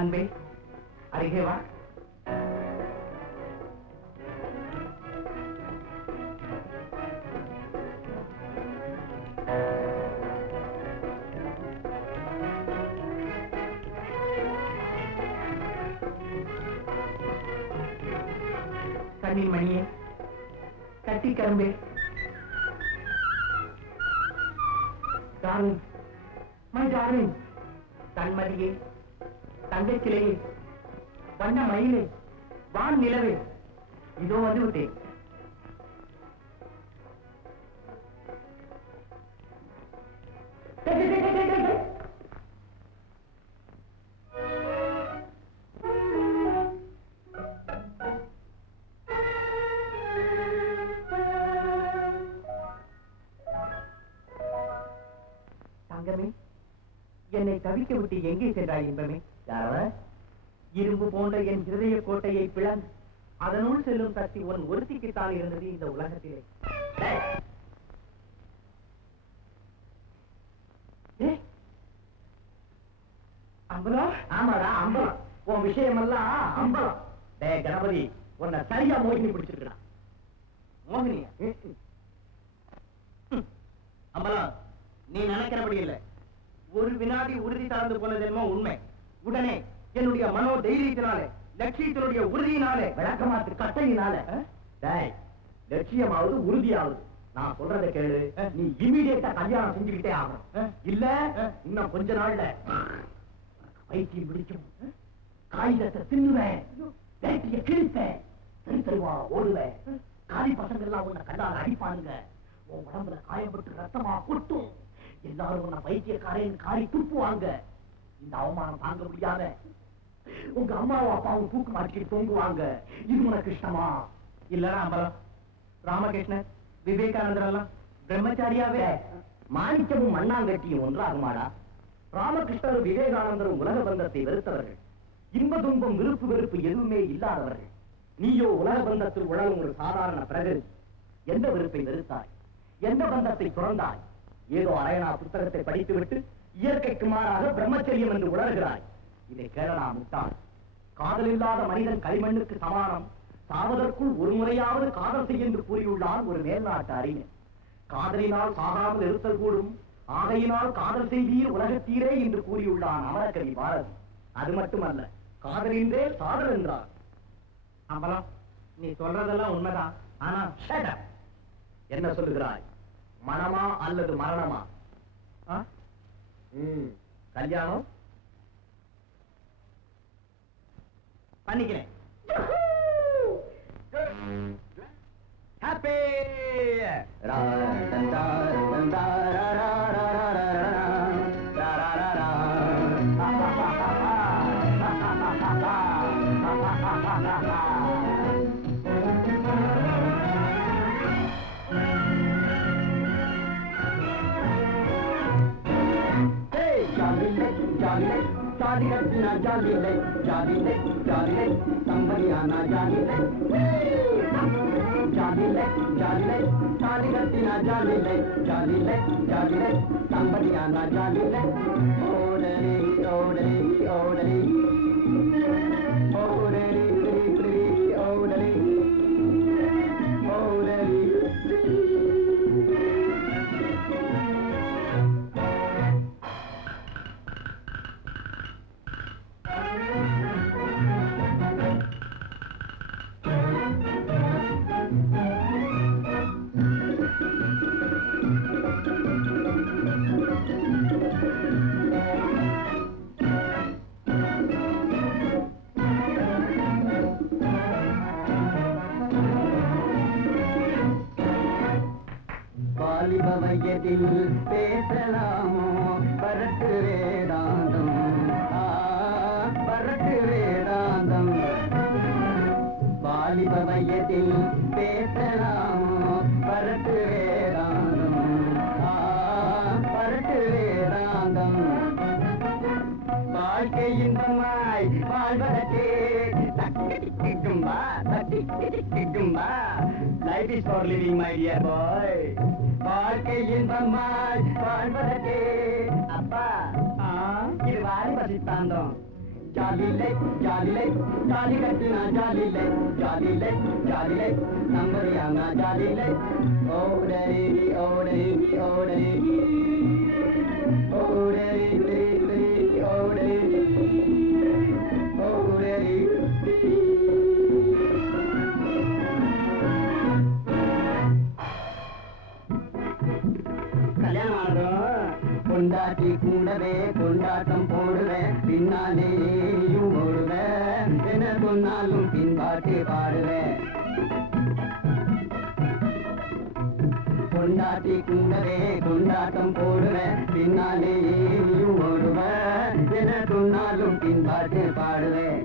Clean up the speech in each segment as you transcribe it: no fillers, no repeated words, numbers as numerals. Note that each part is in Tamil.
அன்பே, அருகே வா. கண்ணின் மணியே, கட்டி கரும்பே, டார்லிங், மை டார்லிங், தன்மதியே, தங்கை கிளையே, வண்ண மயிலே, வான் நிலவே, இதோ வந்து விட்டேன். தங்கமே, என்னை தவிக்க விட்டு எங்கே சென்றாய் இன்பமே? இரும்பு போன்ற என் ஹிருதய கோட்டையை பிளந்து அதனுள் செல்லும் சக்தி உன் ஒருத்திக்குத்தான் இருந்தது இந்த உலகத்திலே. அம்பலம்? ஆமாடா அம்பலம். உன் விஷயம் எல்லாம் அம்பலம். கணபதி உன்னை சரியா மோகினி பிடிச்சிருக்கான். மோகினியா? அம்பலம், நீ நினைக்கிறபடி இல்லை. ஒரு வினாடி உறுதி சார்ந்து போனது என்னமோ உண்மை. உடனே என்னுடைய மனோ தைரியத்தினாலே, லட்சியத்தினுடைய உறுதியினாலே, விளக்கமாத்து கட்டையினால, லட்சியமாவது உறுதியாவது நான் சொல்றதை கேளு. நீ இமீடியட்டா கல்யாணம் செஞ்சுக்கிட்டே ஆகணும். இல்ல இன்னும் கொஞ்ச நாள்ல வைத்தியம் பிடிக்கும், காகிதத்தை தின்னுவேன், வேட்டிய கிழிப்பேன், தெருவா ஓடுவேன். காலி பசங்க எல்லாம் உன்னை கல்லால் அடிப்பானுங்க. உன் உடம்புல காயப்பட்டு ரத்தமா கொட்டும். எல்லாரும் உன்னை வைத்தியக்காரன் காரி துப்புவாங்க. இந்த அவமானம் தாங்க முடியாத உங்க அம்மாவும் அப்பாவும் தூக்கு மாட்டி தூங்குவாங்க. இது உனக்கு இஷ்டமா? இல்லடா அம்பலம், ராமகிருஷ்ணன் விவேகானந்தர் எல்லாம் பிரம்மச்சாரியாவே. மாணிக்கமும் மண்ணாங்கட்டியும் ஒன்றாகுமாடா? ராமகிருஷ்ணரும் விவேகானந்தரும் உலக பந்தத்தை வெறுத்தவர்கள், இன்ப துன்பம் விருப்பு வெறுப்பு எதுவுமே இல்லாதவர்கள். நீயோ உலக பந்தத்தில் உழலும் ஒரு சாதாரண பிரகதி. எந்த வெறுப்பை வெறுத்தாய்? எந்த பந்தத்தை துறந்தாய்? ஏதோ அரையனா புத்தகத்தை படித்துவிட்டு இயற்கைக்கு மாறாக பிரம்மச்சரியம் என்று உணர்கிறாய். இதை கேளடா முட்டாள். காதல் இல்லாத மனிதன் களிமண்ணுக்கு சமானம். சாவதற்குள் ஒரு முறையாவது காதல் செய் என்று கூறியுள்ளார் ஒரு மேல்நாட்டு அறிஞர். காதலினால் சாகாமல் இருத்தல் கூடும், ஆகையினால் காதல் செய்வீர் உலகத்தீரே என்று கூறியுள்ளான் அமரக்கவி பாரதி. அது மட்டுமல்ல, காதலின்றே சாதல் என்றார். அம்பலம், நீ சொல்றதெல்லாம் உண்மைதான். ஆனா என்ன சொல்லுகிறாய்? மனமா அல்லது மரணமா? கல்யாணம் பண்ணிக்கிறேன். ஹாப்பி பேசலாமோ பரட்டு வேதாந்தம், பரட்டு வேதாந்தம். வாலிப வயதில் பேசலாமோ பரட்டு வேதாந்தம், பரட்டு வேதாந்தம். வாழ்க்கை இன்பமாய் வாழ்வதற்கே தட்டிக்கும்பா, தட்டிக்கும்பா. Life is for living, my dear boy. வாழ்க்கை இன்பமாய் வாழ்வதற்கே அப்பா இது வாலிப சித்தாந்தம். ஜாலிலை ஜாலிலை ஜாலி கட்டினா ஜாலிலை, ஜாலிலை ஜாலிலை நம்பரியானா ஜாலிலை. ஓடரி ஓடரி ஓடரி ஓடரி ஓடரி ஓடரி. கல்யாணம் ஆனதும் கொண்டாட்டி கூடவே கொண்டாட்டம் போடுவேன், பின்னாலேயும் ஓடுவேன், என்ன சொன்னாலும் பின்பாட்டு பாடுவேன். கொண்டாட்டி கூடவே கொண்டாட்டம் போடுவேன், பின்னாலேயும் ஓடுவேன், என்ன சொன்னாலும் பின்பாட்டு பாடுவேன்.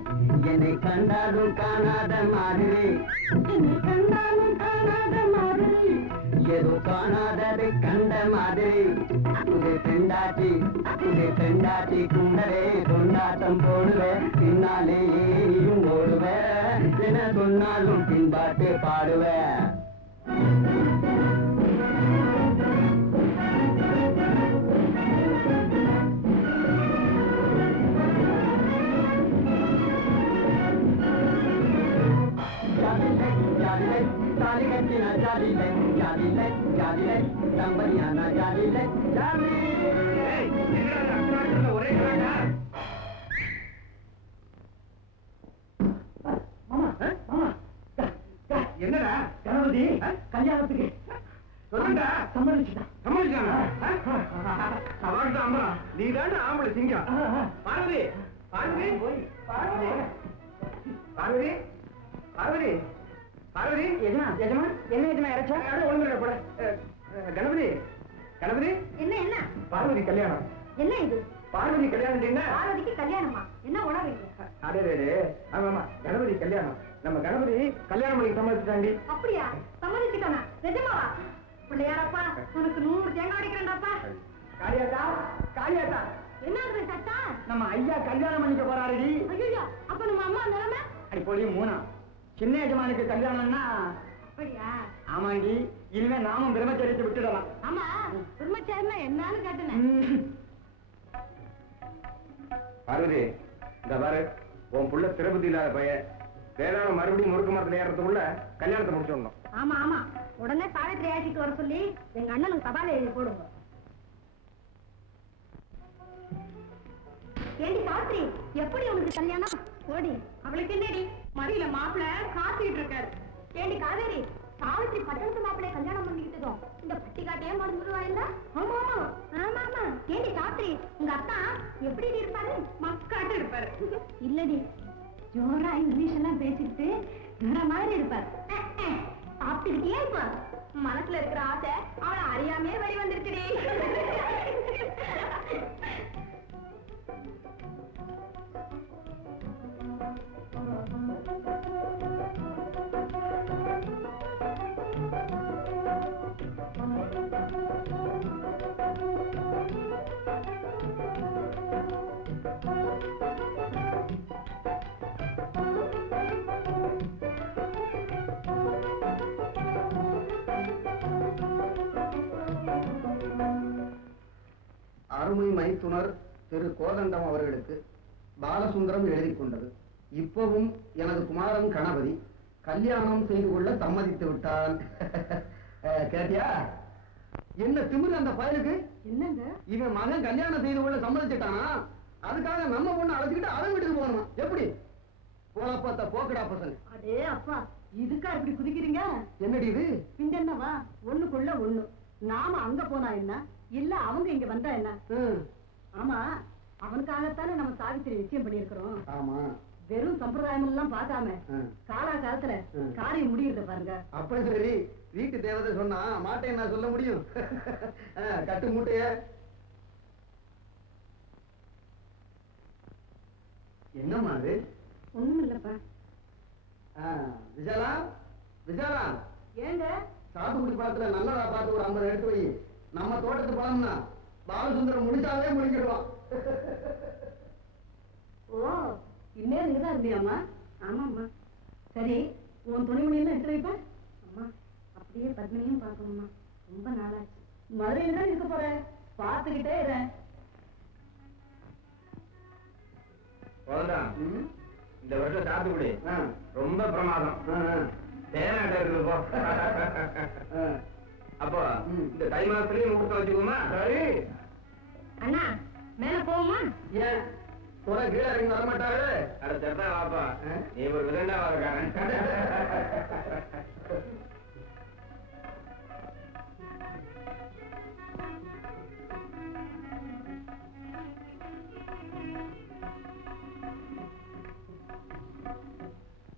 என்னை கண்டாலும் காணாத மாதிரி, என்னை கண்டாலும் காணாத மாதிரி, ஏதோ காணாததை கண்ட மாதிரி. புது பெண்டாட்டி புது பெண்டாட்டி கூடவே கொண்டாட்டம் போடுவேன், பின்னாலேயும் ஓடுவேன், என்ன சொன்னாலும் பின்பாட்டு பாடுவேன். தாலி கட்டினா ஜாலிலை, ஜாலிலை ஜாலிலை தம்பதியானா ஜாலிலை ஜாலி. ஒரே என்னடா கணபதி கல்யாணத்துக்கு சொல்லுடா. சம்மதிச்சுட்டான். சம்மதிச்சானா? நீ தானே ஆம்பளை சிங்கம். பார்வதி பார்வதி பார்வதி பார்வதி பார்வதி பார்வதி. எஜமான் எஜமான் என்ன எஜமா இறைச்சா ஒழுங்கு போட. கணபதி கணபதி என்ன என்ன பார்வதி கல்யாணம். என்ன இது பார்வதி கல்யாணம்? பார்வதிக்கு கல்யாணமா? என்ன உணர்வீங்க? அதே ஆமாமா கணபதி கல்யாணம். நம்ம கணபதி கல்யாணம் பண்ணி சம்மதிச்சுட்டாண்டி. அப்படியா? சம்மதிச்சுட்டானா? நிஜமாவா? பிள்ளையாரப்பா உனக்கு 100 தேங்காய் அடிக்கிறேன்டாப்பா. காளியாத்தா காளியாத்தா என்ன சத்தா? நம்ம ஐயா கல்யாணம் பண்ணிக்க போறாருடி. ஐயோ அப்ப நம்ம அம்மா நிலைமை அடி போய் மூணா சின்ன எஜமானுக்கு கல்யாணம்னா அப்படியா? ஆமாண்டி, இனிமே நாமும் பிரம்மச்சரியத்தை விட்டுடலாம். ஆமா, பிரம்மச்சாரினா என்னன்னு கேட்டேன். பார்வதி, இந்த பாரு, உன் புள்ள திருப்பதி இல்லாத பையன். வேளாண் மறுபடியும் முறுக்கு மரத்துல ஏறதுக்குள்ள கல்யாணத்தை முடிச்சிடணும். ஆமா ஆமா, உடனே சாவித்திரி ஆட்டிட்டு வர சொல்லி எங்க அண்ணனுக்கு தபால எழுதி போடுங்க. ஏண்டி சாவித்திரி, எப்படி உனக்கு கல்யாணம்? ஓடி, அவளுக்கு என்னடி மடியில மாப்பிள்ள காத்துக்கிட்டு இருக்காரு. ஏண்டி காவேரி, சாவித்திரி பட்டணத்து மாப்பிள்ளைய கல்யாணம் பண்ணிக்கிட்டதும் இந்த பட்டிக்காட்டையே மறந்துடுவாயில்ல? ஆமா ஆமா ஆமா. ஏண்டி சாவித்திரி, உங்க அத்தா எப்படி இருப்பாரு? மக்காட்டு இருப்பாரு. இல்லடி, ஜோரா இங்கிலீஷ் எல்லாம் பேசிக்கிட்டு வேற மாதிரி இருப்பார். சாப்பிட்டுக்கிட்டே இருப்பார். மனசுல இருக்கிற ஆசை அவளை அறியாமே வெளி வந்திருக்கிறே. அருமை மைத்துனர் திரு கோதண்டம் அவர்களுக்கு பாலசுந்தரம் எழுதி கொண்டது. இப்பவும் எனது குமாரன் கணபதி கல்யாணம் செய்து கொள்ள சம்மதித்து விட்டான். கேட்டியா? என்ன திமிரு அந்த பயலுக்கு? என்னங்க, இவன் மகன் கல்யாணம் செய்து கொள்ள சம்மதிச்சுட்டானா? அதுக்காக நம்ம பொண்ணு அழைச்சிக்கிட்டு அவன் வீட்டுக்கு போகணுமா? எப்படி போலப்பத்த போக்கடா பசங்க. அடே அப்பா, இதுக்கா இப்படி குதிக்கிறீங்க? என்னடி இது? பின்னவா, ஒண்ணுக்குள்ள ஒண்ணு. நாம அங்க போனா என்ன, இல்ல அவங்க இங்க வந்தா என்ன? ஆமா, அவனுக்காகத்தானே நம்ம சாவித்திரி நிச்சயம் பண்ணிருக்கிறோம். ஆமா, வெறும் சம்பிரதாயம் எல்லாம் பார்க்காம காலா காலத்துல காரியம் முடியுது பாருங்க. அப்ப சரி, வீட்டு தேவதை சொன்னா மாட்டேன் நான் சொல்ல முடியும். கட்டு மூட்டைய. என்னம்மா அது? ஒண்ணும் இல்லப்பா. விசாலா, விசாலா, ஏங்க சாத்துக்குடி பழத்துல நல்லதா பார்த்து ஒரு 50 எடுத்து வை. நம்ம தோட்டத்து பழம்னா பாலசுந்தரம் முடிச்சாவே முடிக்கிடுவான். ஓ, இன்னும் நீதான் இருந்தியாமா? ஆமாம்மா. சரி, உன் துணிமணியெல்லாம் எடுத்து வைப்ப. அம்மா, அப்படியே பத்மினியும் பார்க்கணும்மா, ரொம்ப நாளாச்சு. மதுரையில தான் இருக்க போற, பார்த்துக்கிட்டே இரு. இந்த வருஷம் சாத்துக்குடி ரொம்ப பிரமாதம். தேனாட்ட இருக்குது போ. அப்போ இந்த தை மாசத்துலயும் முகூர்த்தம் வச்சுக்கோமா? சரி அண்ணா, மேல போவோமா? ஏன் துறை கீழே இறங்கி வரமாட்டாரு? அட சரிதான் வாப்பா, நீ ஒரு விதண்டா வரக்காரன்.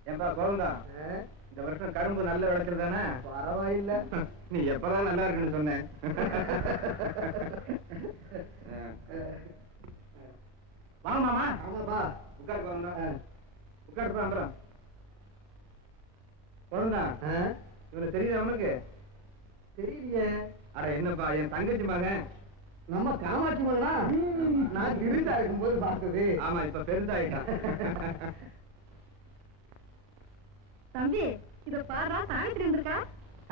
ஏன்பா கோவிந்தா, இந்த வருஷம் கரும்பு நல்ல விளைச்சல் தானே? பரவாயில்ல. நீ எப்பதான் நல்லா இருக்குன்னு சொன்னேன். வாங்க மாமா. ஆமாப்பா, உட்கார் கோவிந்தா, உட்காருப்பா. அப்புறம் கோவிந்தா, இவனை தெரியுதா உனக்கு? தெரியலையே. அட என்னப்பா, என் தங்கச்சி மகன். நம்ம காமாட்சி மகனா? நான் விருந்தா இருக்கும்போது பார்த்தது. ஆமா, இப்ப பெருசாயிட்டான். தம்பி, இத பாரா, சாவித்திரி வந்திருக்கா.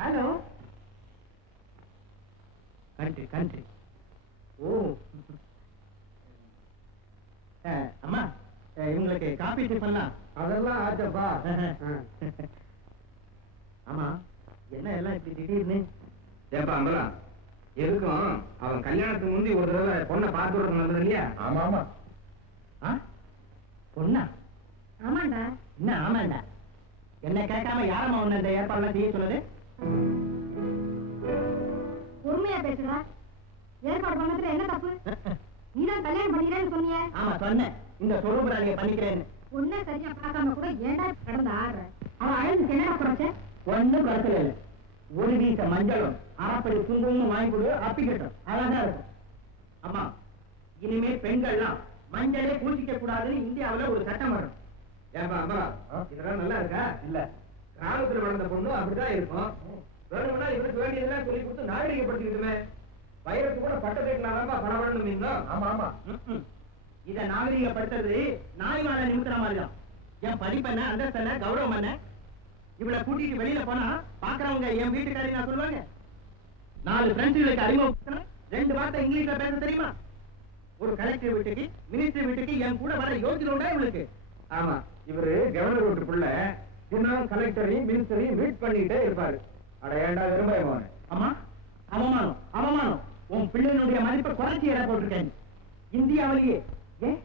ஹலோ. Country country. ஓ, அம்மா, இவங்களுக்கு காபி டிஃபன்லாம் அதெல்லாம் ஆச்சப்பா. ஆமா, என்ன எல்லாம் இப்படி திடீர்னு? ஏப்பா அம்பலா, எதுக்கும் அவன் கல்யாணத்துக்கு முந்தி ஒரு தடவை பொண்ணை பார்த்து விடுறது நல்லது இல்லையா? ஆமா ஆமா. பொண்ணா? ஆமாண்டா. என்ன ஆமாண்டா? என்ன கேட்காம யாரம்மா ஒண்ணு இந்த ஏற்பாடுலாம் செய்ய சொல்லுது? பொறுமையா பேசுறா. ஏற்பாடு பண்ணதுல என்ன தப்பு? நீதான் கல்யாணம் பண்ணிக்கிறேன்னு சொன்னியே. ஆமா சொன்னேன், இந்த சொரூபராணியை பண்ணிக்கிறேன்னு. ஒன்னும் சரியா பார்க்காம கூட ஏன்டா கடந்து ஆடுற? அவன் அழகு என்னடா குறைச்ச? ஒன்னும் குறைச்சல இல்லை. ஒரு வீச மஞ்சளும் அரைப்படி குங்குமமும் வாங்கி கொடு, அப்பிக்கட்டும். அழகா இருக்கும். அம்மா, இனிமே பெண்கள்லாம் மஞ்சளே பூசிக்க கூடாதுன்னு இந்தியாவுல ஒரு சட்டம் வரும். ஏப்பா அம்பலா, இதெல்லாம் நல்லா இருக்கா? இல்ல, கிராமத்துல வளர்ந்த பொண்ணு அப்படிதான் இருக்கும். வேணும்னா இவனுக்கு வேண்டியதெல்லாம் சொல்லி கொடுத்து நாகரிகப்படுத்திக்கிட்டுமே. வைரத்து கூட பட்ட தேட்டினாலா பரவாயில்ல இன்னும். ஆமா ஆமா. இத நாகரிகப்படுத்துறது நாய் வாழ நிமித்திர மாதிரிதான். என் படிப்பு என்ன, அந்தஸ்து என்ன, கௌரவம் என்ன? இவளை கூட்டிட்டு வெளியில போனா பாக்குறவங்க என் வீட்டுக்காரி நான் சொல்லுவாங்க. 4 ஃப்ரெண்ட்ஸுகளுக்கு அறிமுகம், 2 வார்த்தை இங்கிலீஷ்ல பேச தெரியுமா? ஒரு கலெக்டர் வீட்டுக்கு மினிஸ்டர் வீட்டுக்கு என் கூட வர யோசனை உண்டா இவளுக்கு? ஆமா, இவரு கவர்னர் வீட்டுக்குள்ள தினம் கலெக்டரையும் மினிஸ்டரையும் மீட் பண்ணிட்டே இருப்பாரு. அட ஏண்டா விரும்ப? ஆமா, அவமானம் அவமானம். உன் பிள்ளைனுடைய மதிப்பை குறைச்சி இட போட்டிருக்கேன். இந்தியாவிலேயே ஏன்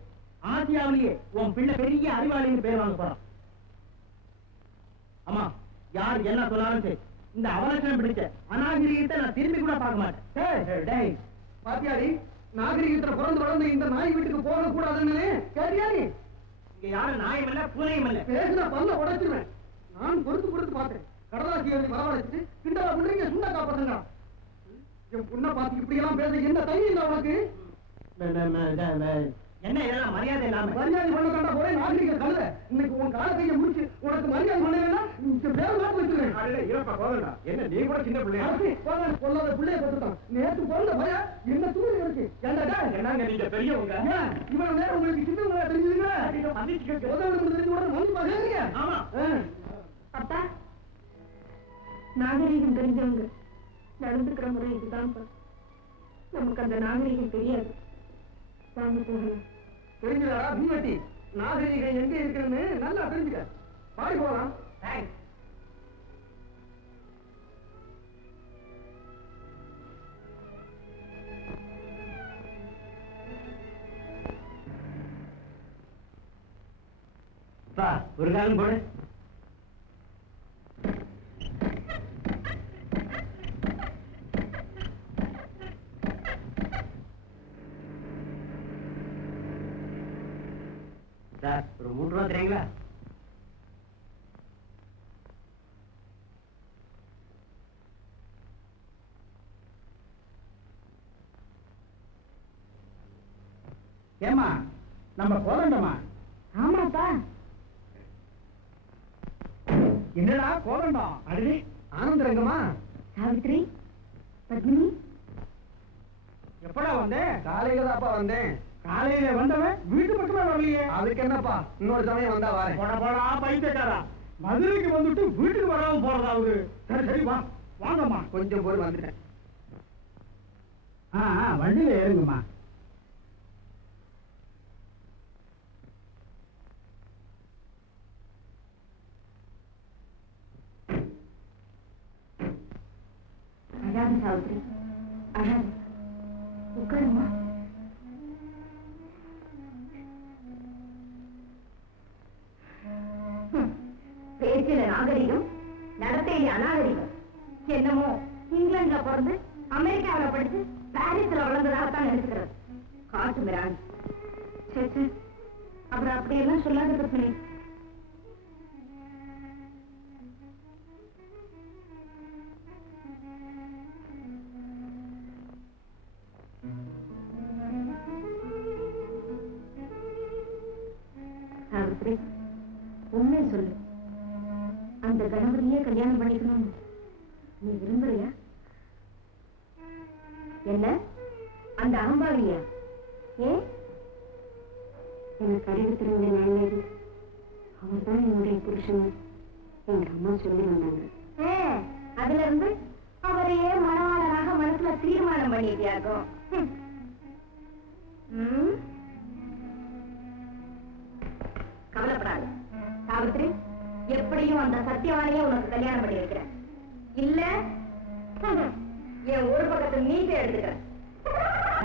ஆசியாவிலேயே உன் பிள்ளை பெரிய அறிவாளின்னு பேர் வாங்க போறான். ஆமா, யார் என்ன சொன்னாலும் சரி, இந்த அவலட்சணம் பிடிச்ச அநாகரிகத்தை நான் திரும்பி கூட பார்க்க மாட்டேன். பாத்தியாடி, நாகரிகத்துல பிறந்து வளர்ந்து இந்த நாய் வீட்டுக்கு போக கூடாதுன்னு கேட்டியாடி? இங்க யாரும் நாயம் இல்ல பூனையும் இல்ல. பேசுன பல்ல உடைச்சிருவேன். நான் பொறுத்து பார்த்தேன். கடலாசி எழுதி வரவழைச்சு கிண்டலா பண்றீங்க சுண்ணா காப்பாத்துங்க. என் பொண்ணை பார்த்து இப்படி எல்லாம் பேச என்ன தனி இல்லை உனக்கு? என்ன இதெல்லாம் மரியாதை இல்லாம? மரியாதை பண்ண கண்டா போல நாகரிக கழுத. இன்னைக்கு உன் கால கையை முடிச்சு உனக்கு மரியாதை பண்ணலைன்னா வேறு நாட்டு வச்சுருவேன். என்ன நீ கூட சின்ன பிள்ளையா? பொல்லாத பிள்ளைய பத்துட்டான். நேற்று பிறந்த பையன் என்ன தூரி இருக்கு. என்னங்க நீங்க பெரியவங்க? இவ்வளவு நேரம் உங்களுக்கு சின்னவங்களா தெரிஞ்சுதுங்களா? தெரிஞ்சு கூட மன்னிப்பா கேட்குறீங்க. ஆமா, அப்பா, நாகரீகம் தெரிஞ்சவங்க நடந்துக்கிற முறை இதுதான். நமக்கு அந்த நாகரீகம் தெரியாது. வாங்க போகலாம். தெரிஞ்சுதாடா பூமட்டி, நாகரீகம் எங்க இருக்குன்னு நல்லா தெரிஞ்சுக்க. பாடி போகலாம். ஒரு காலம் போடு. சார், ஒரு 3 ரூபா தரீங்களா? ஏமா, நம்ம கோதண்டமா? ஆமாப்பா. என்னடா கோதண்டம்? அடே ஆனந்தரங்கமா? சாவித்ரி, பத்மினி, எப்படா வந்தேன்? காலையில தான்ப்பா வந்தேன். காலையில வந்தவன் வீட்டு பக்கமே வரலையே. அதுக்கு என்னப்பா, இன்னொரு சமயம் வந்தா வரேன். போடா பைத்தியக்காரா, மதுரைக்கு வந்துட்டு வீட்டுக்கு வராம போறதாவது. சரி சரி, வா வாங்கம்மா. கொஞ்சம் பொருள் வந்துட்டேன். வண்டியில ஏறுங்கம்மா. அழாது சாவித்ரி, அழாது. உட்காருமா. பேச்சில நாகரிகம், நடத்தையில அநாகரிகம். என்னமோ இங்கிலாந்துல பிறந்து அமெரிக்காவில படிச்சு பாரிஸ்ல வளர்ந்ததாகத்தான் நினைக்கிறது. காட்டு மிரான். சரி, அப்புறம் அப்படியெல்லாம் சொல்லாத பத்மினி. சாவித்ரி, உண்மை சொல்லு. அந்த கணவரையே கல்யாணம் பண்ணிக்கணும் நீ விரும்புறியா? என்ன அந்த அகம்பாவியா? ஏன்? எனக்கு அறிவு தெரிஞ்ச நல்லது. அவர் தான் என்னுடைய புருஷன். எங்க அம்மா சொல்லி வந்தாங்க. அதுல இருந்து அவரையே மனவாளராக மனசுல தீர்மானம் பண்ணிட்டியாகும். கவலைப்படாது சாவித்ரி, எப்படியும் அந்த சத்தியவானையே உனக்கு கல்யாணம் பண்ணி வைக்கிறேன். இல்ல என் ஒரு பக்கத்து நீட்டை எடுத்துக்கிறேன்.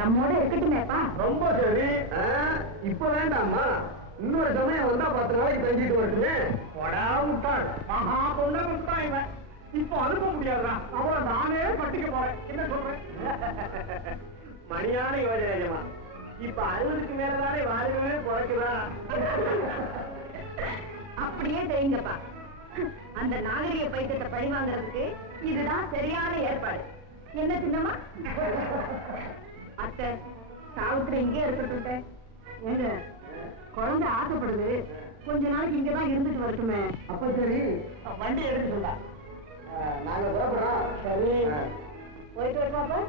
நம்மோட இருக்கட்டுமேப்பா. ரொம்ப சரி. இப்ப வேண்டாமா, இன்னொரு சமயம் வந்தா 10 நாளைக்கு தங்கிட்டு வருது. மகா பொண்ணு இவன் இப்போ அனுப்ப முடியாதா? அவளை நானே கட்டிக்க போறேன். என்ன சொல்றேன்? மணியான யோஜனைமா, இப்ப 60க்கு மேலதானே வாழ்க்கவே குறைக்கலாம். அப்படியே தெரியுங்கப்பா. அந்த நாகரிக பைத்தியத்தை பழி வாங்குறதுக்கு இதுதான் சரியான ஏற்பாடு. என்ன சின்னமா? அத்தை, சாவித்திரி இங்கே இருக்கட்டு. ஏங்க, குழந்தை ஆசைப்படுது, கொஞ்ச நாளைக்கு இங்கதான் இருந்துட்டு வரட்டுமே. அப்ப சரி, வண்டி எடுத்து சொல்ல. நாங்க புறப்படுறோம். சரி, போயிட்டு வரலாப்பா.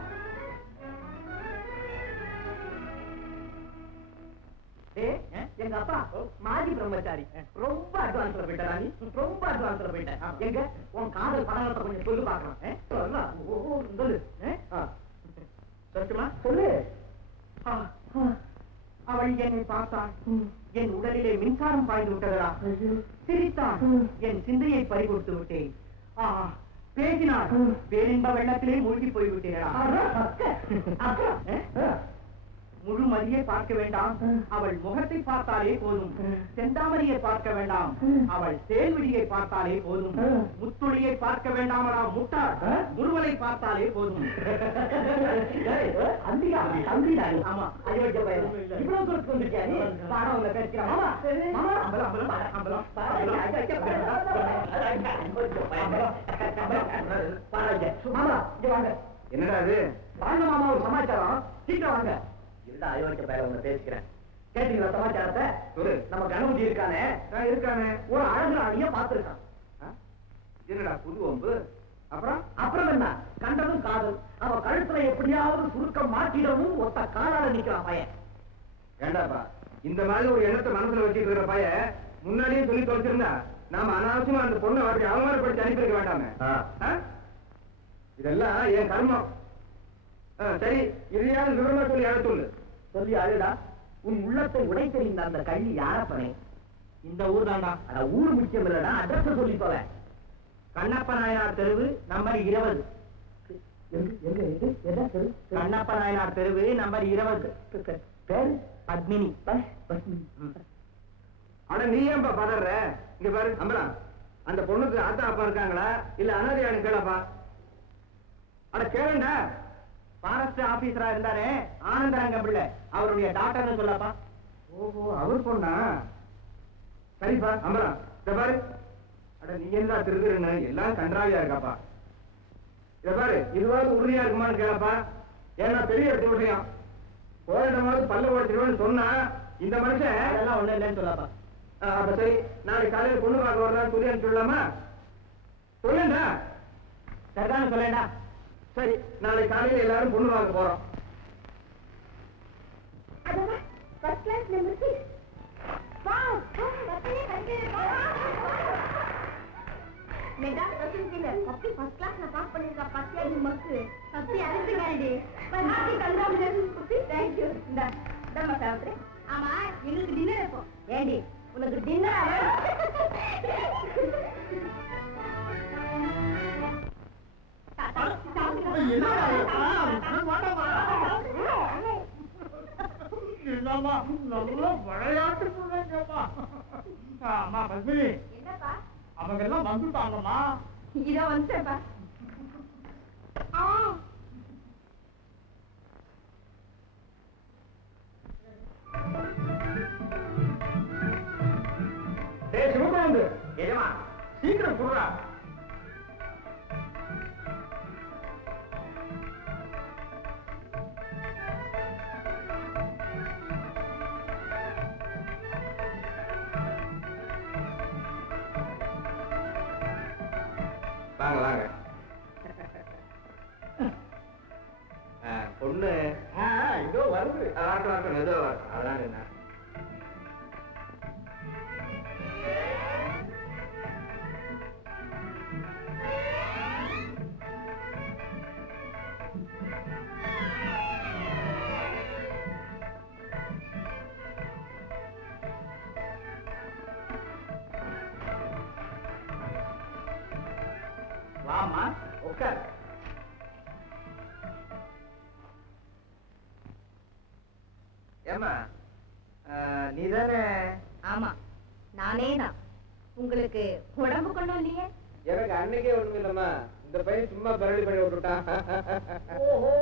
எங்க அப்பா மாஜி பிரம்மச்சாரி. ரொம்ப அட்வான்ஸ்ல போயிட்டா நீ, ரொம்ப அட்வான்ஸ்ல போயிட்டேன். எங்க உன் காதல் படத்தை கொஞ்சம் சொல்லு பாக்கலாம். சொல்லு சத்துமா சொல்லு. அவள் என்னை பார்த்தாள், என் உடலிலே மின்சாரம் பாய்ந்து விட்டதா. சிரித்தாள், என் சிந்தையை பறிகொடுத்து விட்டேன். பேசினாள், பேரின்ப வெள்ளத்திலே மூழ்கி போய்விட்டீர்களா. முழு மதியை பார்க்க வேண்டாம், அவள் முகத்தை பார்த்தாலே போதும். செந்தாமரையை பார்க்க வேண்டாம், அவள் தேன்விழியை பார்த்தாலே போதும். முத்துளியை பார்க்க வேண்டாமடா முட்டாள், முருவலை பார்த்தாலே போதும். ஆமா அயோக்கிய பையன், இவ்வளவு தூரத்துக்கு வந்துருக்கியா நீ? பாடம் உங்களை பேசுகிறான். என்னடா அது? வாங்க மாமா, ஒரு சமாச்சாரம். சீக்கிரம் வாங்க. இதுதான் அயோக்கிய பையன் உங்களை பேசுகிறேன். கேட்டீங்களா சமாச்சாரத்தை? நம்ம கணபதி இருக்கானே இருக்கானே, ஒரு அழகு ராணிய பார்த்திருக்கான். என்னடா புது வம்பு? அப்புறம் என்ன, கண்டதும் காதல். அவன் கழுத்துல எப்படியாவது சுருக்கம் மாட்டிடவும் ஒத்த காலால நிக்கிறான் பையன். வேண்டாப்பா, இந்த மாதிரி ஒரு எண்ணத்தை மனசுல வச்சுட்டு இருக்கிற பையன் முன்னாடியே சொல்லி தொலைச்சிருந்தா நாம அனாவசியமா அந்த பொண்ணை அப்படி அவமானப்படுத்தி அனுப்பியிருக்க வேண்டாமே. இதெல்லாம் என் கர்மம். சரி, இதையாவது விவரமா சொல்லி அழ சொல்லு. சொல்லி அழுடா. உன் உள்ளத்தை உடைத்தெறிந்த அந்த கள்ளி யாரப்பனே? இந்த ஊர் தான்டா. ஊர் முக்கியம் இல்லடா, அட்ரஸ் சொல்லி போல. கண்ணப்ப நாயனார் தெருவு நம்பர் 20. கண்ணப்ப நாயனார் தெருவு நம்பர் 20. பேரு பத்மினி. ஆனா நீ ஏன்பா பதற? இங்க பாரு அம்பலா, அந்த பொண்ணுக்கு ஆத்தா அப்பா இருக்காங்களா இல்ல அனாதையானு கேளப்பா. அட கேளுண்டா. ஃபாரஸ்ட் ஆபீசரா இருந்தாரே ஆனந்தரங்க பிள்ளை, அவருடைய டாக்டர்னு சொல்லப்பா. ஓஹோ, அவர் பொண்ணா? சரிப்பா அம்பலா, இத பாரு. அட நீ என்ன திருக்குறன்னு எல்லாம் கன்றாவியா இருக்காப்பா. இத பாரு, இதுவாவது உறுதியா இருக்குமான்னு கேளப்பா. ஏன்னா பெரிய எடுத்து விஷயம். போராட்டமாவது பல்ல உடைச்சிருவேன்னு சொன்னா இந்த மனுஷன் அதெல்லாம் ஒண்ணு இல்லைன்னு சொல்லப்பா. அப்ப சரி, நாளைக்கு காலையில பொண்ணு பார்க்க வரலான்னு சொல்லி அனுப்பிச்சுடலாமா? சொல்லுண்டா. சரிதானு சொல்லேண்டா. சரி, நாளைக்கு காலையில எல்லாரும் பொண்ணு பார்க்க போறோம். First class number 6. வாவ், பத்தியே கண்டே. மேடம் ரசிங்க, பத்தி ஃபர்ஸ்ட் கிளாஸ்ல பாஸ் பண்ணிருக்கா. பத்தியா நீ மக்கு. பத்தி அரைச்சுங்கடி. பத்தி கண்டாமலே பத்தி थैंक यू. நம்ம சாப்பிடு. ஆமா, எங்களுக்கு டின்னர் எப்போ? ஏண்டி, உனக்கு டின்னர் அவங்க எல்லாம் வந்துட்டாங்கம்மா. இதோ வந்துட்டேப்பா. சிவகாந்து ஏமா சீக்கிரம் குடுறா. வாங்க வாங்க. பொண்ணு இதோ வருது. வரட்டும் வரட்டும், ஏதோ வரட்டும். அதான் என்ன வாமா உட்கார். ஏமா நீதானே? ஆமா, நானே தான். உங்களுக்கு உடம்பு கொண்டும் இல்லையே. எனக்கு அன்னைக்கே ஒண்ணும் இல்லம்மா, இந்த பையன் சும்மா பரளி பண்ணி விட்டுட்டான். ஓஹோ,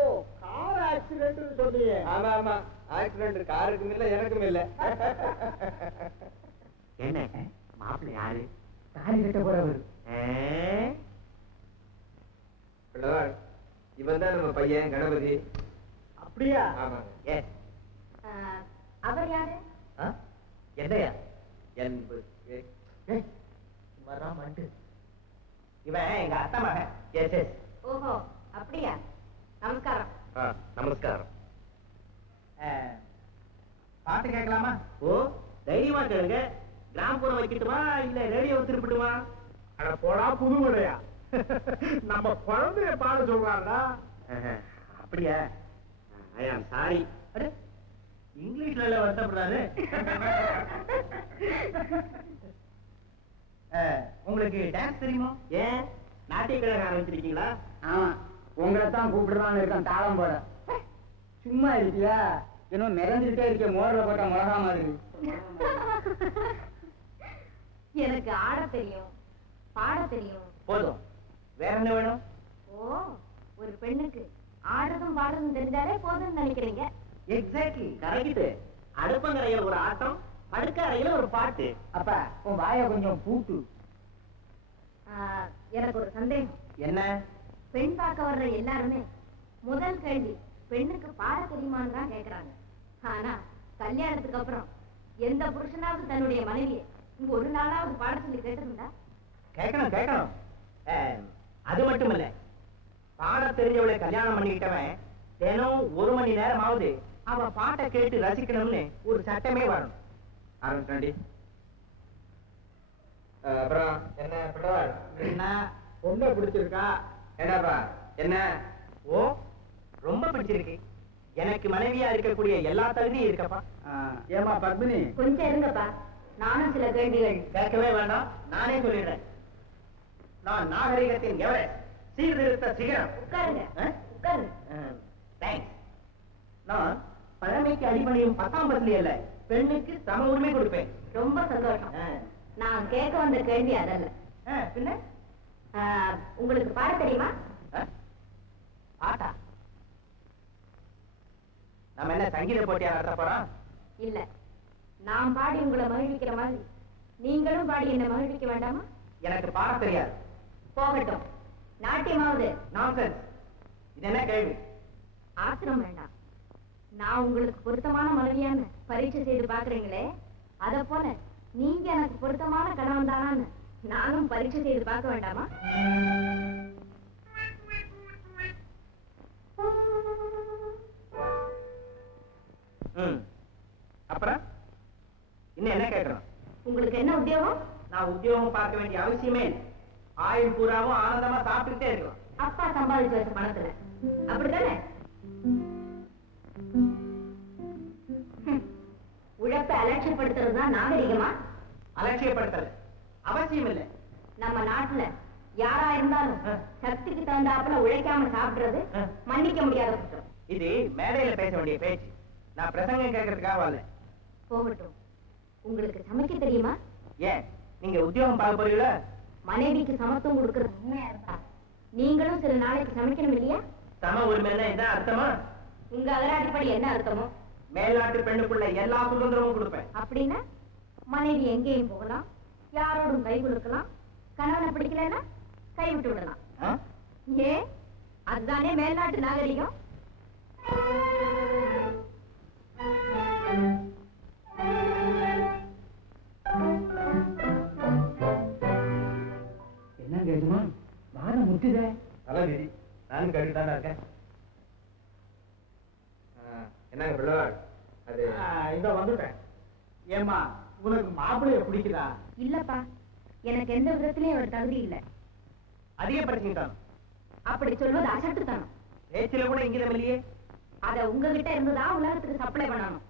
கார் ஆக்சிடென்ட் சொல்லியே. ஆமா ஆமா, ஆக்சிடென்ட் காருக்கும் இல்ல எனக்கும் இல்ல. என்ன மாப்பிள்ளை யாரு? தாலி கட்ட போறவர். இவன் தான் நம்ம பையன் கணபதி. அப்படியா? ஆமாங்க. ஏ அவர் யாரு? என்னையா? மட்டு இவன் எங்க அத்தை மகன். Yes yes. ஓஹோ, அப்படியா? நமஸ்காரம். நமஸ்காரம். பாட்டு கேட்கலாமா? ஓ, தைரியமா கேளுங்க. கிராமப்புறம் வைக்கட்டுமா இல்ல ரேடியோ திருப்பிடுமா? அட போடா புதுமுறையா, நம்ம குழந்தைய பாட சொல்றாங்க. அப்படியா? ஐ ஆம் சாரி. இங்கிலீஷ்ல எல்லாம் வருத்தப்படுறாரு. உங்களுக்கு டான்ஸ் தெரியுமா? ஏன் நாட்டிய கழகம் ஆரம்பிச்சிருக்கீங்களா? ஆமா, உங்களை தான் கூப்பிடுறான்னு இருக்கேன் தாளம் போட. சும்மா இருக்கியா? இன்னும் மிதந்துட்டே இருக்க மோர்ல போட்ட மிளகா மாதிரி. எனக்கு ஆட தெரியும், பாட தெரியும். போதும், வேற என்ன வேணும்? ஓ, ஒரு பெண்ணுக்கு ஆடுறதும் பாடுறதும் தெரிஞ்சாலே போதும்னு நினைக்கிறீங்க? Exactly, correct. அடுப்பங்கரையில ஒரு ஆட்டம், படுக்க அறையில ஒரு பாட்டு. அப்ப உன் வாய கொஞ்சம் பூட்டு. எனக்கு ஒரு சந்தேகம். என்ன? பெண் பார்க்க வர்ற எல்லாருமே முதல் கேள்வி பெண்ணுக்கு பாட தெரியுமான்னு தான் கேக்குறாங்க. ஆனா கல்யாணத்துக்கு அப்புறம் எந்த புருஷனாவது தன்னுடைய மனைவியை ஒரு நாளாவது பாட சொல்லி கேட்டிருந்தா? கேட்கணும் கேட்கணும். அது மட்டும் இல்ல, பாட தெரிஞ்சவளை கல்யாணம் பண்ணிக்கிட்டவன் தினம் 1 மணி நேரமாவது அவ பாட்டை கேட்டு ரசிக்கணும்னு ஒரு சட்டமே வரணும். ஆரம்பிச்சாண்டி. அப்புறம் என்ன பெற்றவாள்? என்ன பொண்ணை பிடிச்சிருக்கா? என்னப்பா என்ன? ஓ, ரொம்ப பிடிச்சிருக்கு. எனக்கு மனைவியா இருக்கக்கூடிய எல்லா தகுதியும் இருக்கப்பா. ஏமா பத்மினி? கொஞ்சம் இருங்கப்பா, நானும் சில கேள்விகள். கேட்கவே வேண்டாம், நானே சொல்லிடுறேன். நான் நாகரிகத்தின் எவரெஸ்ட், சீர்திருத்த சிகரம். உட்காருங்க, உட்காருங்க. தேங்க்ஸ். நான் பழமைக்கு அடிபணியும் 10ஆம் பஸ்லி அல்ல, பெண்ணுக்கு சம உரிமை கொடுப்பேன். ரொம்ப சந்தோஷம். நான் கேட்க வந்த கேள்வி அதல்ல. பின்ன உங்களுக்கு பாட தெரியுமா? பாட்டா? நம்ம என்ன சங்கீத போட்டியா நடத்த போறோம்? இல்ல, நான் பாடி உங்களை மகிழ்விக்கிற மாதிரி நீங்களும் பாடி என்ன மகிழ்விக்க வேண்டாமா? எனக்கு பாட தெரியாது. போகட்டும், நாட்டியமாவது. நான்சென்ஸ். இது என்ன கேள்வி? ஆத்திரம் வேண்டாம். நான் உங்களுக்கு பொருத்தமான மனைவியான்னு பரீட்சை செய்து பாக்குறீங்களே, அத போல நீங்க எனக்கு பொருத்தமான கணவன் தானான்னு நானும் பரீட்சை செய்து பார்க்க வேண்டாமா? அப்புறம் இன்னும் என்ன கேட்கணும்? உங்களுக்கு என்ன உத்தியோகம்? நான் உத்தியோகம் பார்க்க வேண்டிய அவசியமே இல்லை. ஆயுள் பூராவும் ஆனந்தமா சாப்பிட்டுட்டே இருக்கலாம். அப்பா சம்பாதிச்சு வச்ச பணத்துல, அப்படித்தானே? உழைப்பை அலட்சியப்படுத்துறதுதான் நாகரிகமா? அலட்சியப்படுத்தல, அவசியம் இல்லை. நம்ம நாட்டுல யாரா இருந்தாலும் சக்திக்கு தகுந்தாப்புல உழைக்காம சாப்பிடுறது மன்னிக்க முடியாத குற்றம். இது மேடையில பேச வேண்டிய பேச்சு. நான் பிரசங்கம் கேட்கறதுக்காக வரல. போகட்டும், உங்களுக்கு சமைக்க தெரியுமா? ஏன், நீங்க உத்தியோகம் பார்க்க போறீங்களா? மனைவிக்கு சமத்துவம் கொடுக்கறது உண்மையா இருந்தா நீங்களும் சில நாளைக்கு சமைக்கணும் இல்லையா? சம உரிமை என்ன அர்த்தமா? உங்க அகராதிப்படி என்ன அர்த்தமோ? மேல்நாட்டு பெண்ணுக்குள்ள எல்லா சுதந்திரமும் கொடுப்பேன். அப்படின்னா மனைவி எங்கேயும் போகலாம், யாரோடும் கை கொடுக்கலாம், கணவனை பிடிக்கலன்னா கை விட்டு விடலாம். ஏன், அதுதானே மேல்நாட்டு நாகரிகம். என்ன கேட்டுமா? வாரம் முத்துதே. தலைவிதி, நானும் கேட்டுதானே இருக்கேன். என்னங்க பிள்ளைவாள்? அது இங்க வந்துட்டேன். ஏமா, உனக்கு மாப்பிள்ளைய பிடிக்குதா? இல்லப்பா, எனக்கு எந்த விதத்திலயும் ஒரு தகுதி இல்லை. அதிகப்படுத்திட்டான். அப்படி சொல்வது அசட்டுத்தனம். பேச்சில கூட இங்கிதம் இல்லையே. அத உங்ககிட்ட இருந்துதான் உலகத்துக்கு சப்ளை பண்ணணும்.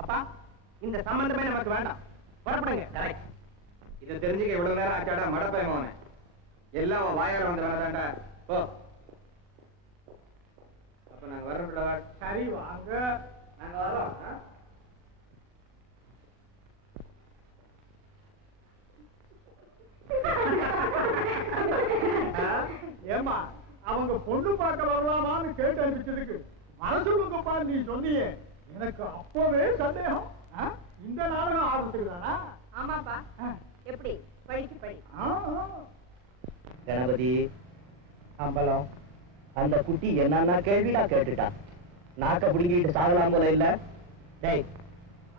அப்பா, இந்த சம்பந்தமே நமக்கு வேண்டாம். புறப்படுங்க. கரெக்ட். இதை தெரிஞ்சுக்க இவ்வளவு நேரம் ஆச்சாடா மடப்பயமான எல்லாம் அவன் வாயால வந்துடாதாண்டா. போ. அப்ப நாங்க வர்றோம் பிள்ளைவாள். சரி, வாங்க. நாங்க வர்றோம். ஏமா, அவங்க பொண்ணு பார்க்க வரலாமான்னு கேட்டு அனுப்பிச்சதுக்கு மனசுக்குப்பா நீ சொன்னியே, எனக்கு அப்பவே சந்தேகம். இந்த நாடகம் ஆரம்பிச்சிருக்கானா? ஆமாப்பா. எப்படி படிக்கு படி. கணபதி, அம்பலம், அந்த குட்டி என்னன்னா கேள்விடா கேட்டுட்டா. நாக்க பிடிக்கிட்டு சாகலாம் போல இல்ல. டேய்,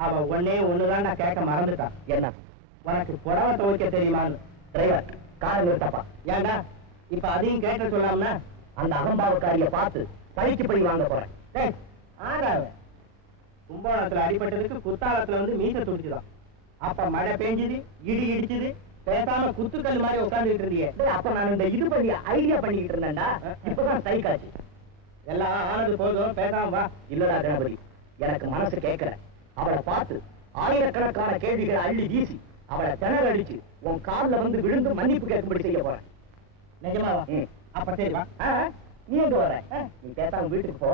அவ ஒன்னே ஒண்ணுதான் நான் கேட்க மறந்துட்டான். என்ன, உனக்கு புடவை துவைக்க தெரியுமான்னு? டிரைவர், காரை நிறுத்தப்பா. ஏண்டா இப்ப அதையும் கேட்க சொல்லாம அந்த அகம்பாவக்காரிய பார்த்து பழிக்கு பழி வாங்க போறேன். டேய், ஆறாவ கும்பகோணத்துல அடிபட்டதுக்கு குத்தாலத்துல வந்து மீச துடிச்சுதான். அப்ப மழை பெஞ்சுது, இடி இடிச்சுது, பேசாம குத்துக்கல் மாதிரி உட்காந்துட்டு இருந்தியே. அப்ப நான் இந்த இது பண்ணி ஐடியா பண்ணிக்கிட்டு இருந்தேன்டா. இப்பதான் ஸ்ட்ரைக் ஆச்சு. எல்லாம் ஆனது போதும், பேசாம வா. இல்லடா கணபதி, எனக்கு மனசு கேட்கல. அவளை பார்த்து ஆயிரக்கணக்கான கேள்விகளை அள்ளி வீசி அவளை திணற அடிச்சு உன் காலில் வந்து விழுந்து மன்னிப்பு கேட்கும்படி செய்ய போறேன். நிஜமாவா? அப்ப சரி வா. நீ எங்க வர? நீ பேசாம வீட்டுக்கு போ.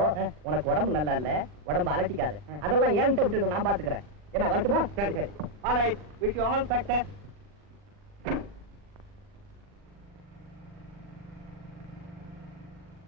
உனக்கு உடம்பு நல்லா இல்ல, உடம்பு அலட்டிக்காது. அதெல்லாம் ஏன் நான் பாத்துக்கிறேன். என்ன வரட்டுமா? சரி சரி. All right, wish you all success.